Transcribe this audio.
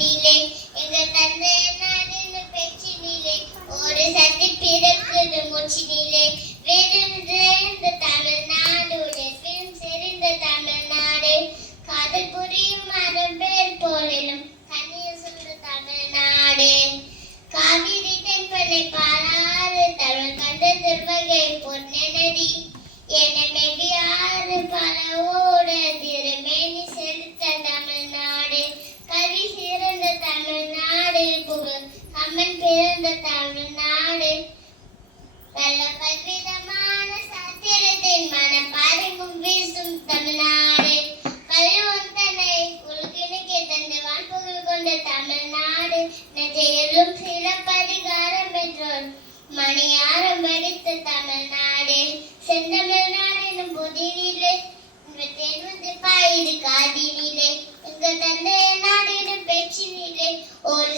பேச்சினிலே எங்க தந்தை நாடு பேச்சினிலே ஒரு சக்தி பிறக்குது மூச்சினிலே வேறென்ற தமிழ்நாடு உலகிலும் செறிந்த தமிழ்நாடு காதல் புரியும் மரபேல் போலிலும் கண்ணீர் சொல்ற தமிழ்நாடு காவிரி தென்பனை பாராறு தமிழ் கண்ட திருவகை பொன்னெனடி எனமெடி ஆறு பலவோட திருமேனி செலுத்த தமிழ்நாடு கல்வி சிறந்த தமிழ்நாடு புகழ் கம்மன் பிறந்த தமிழ்நாடு பல பல்விதமான சாத்திரத்தின் மனப்பாறையும் வீசும் தமிழ்நாடு கல்வன் தன்னை உலகினுக்கு தந்த வான்புகள் கொண்ட தமிழ்நாடு நெஞ்சையிலும் சிறப்பதிகாரம் என்றோர் மணியாரம் அடித்த தமிழ்நாடு செந்தமிழ்நாடு எனும் புதினிலே பாயிரு காதினிலே எங்க தந்தைய நாடு எனும் பேச்சினிலே ஒரு